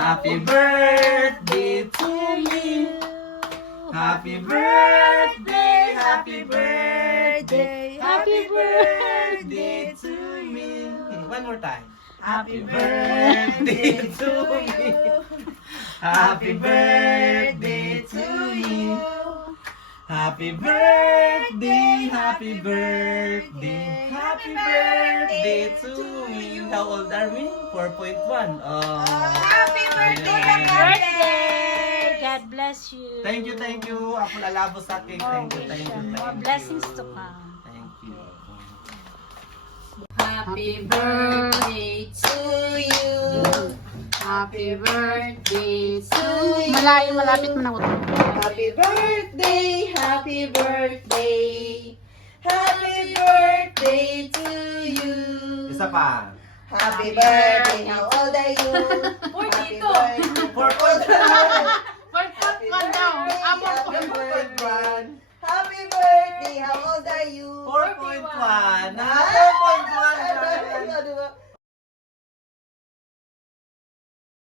Happy birthday to you. Happy birthday, happy birthday, happy birthday to me. One more time. Happy birthday to you. Happy birthday to you. Happy birthday, happy birthday, happy birthday to you. How old are we? 4.1. Oh. Happy birthday, happy birthday! God bless you. Thank you, thank you. Ako lalabo sa akin. Thank you, thank you, More thank blessings you. to come. Thank you. Happy birthday to you. Happy birthday to you. Malapit mo na ako. Happy birthday, happy birthday. Happy birthday to you. Isa pa. Happy birthday, how old are you? Happy birthday. 4.1.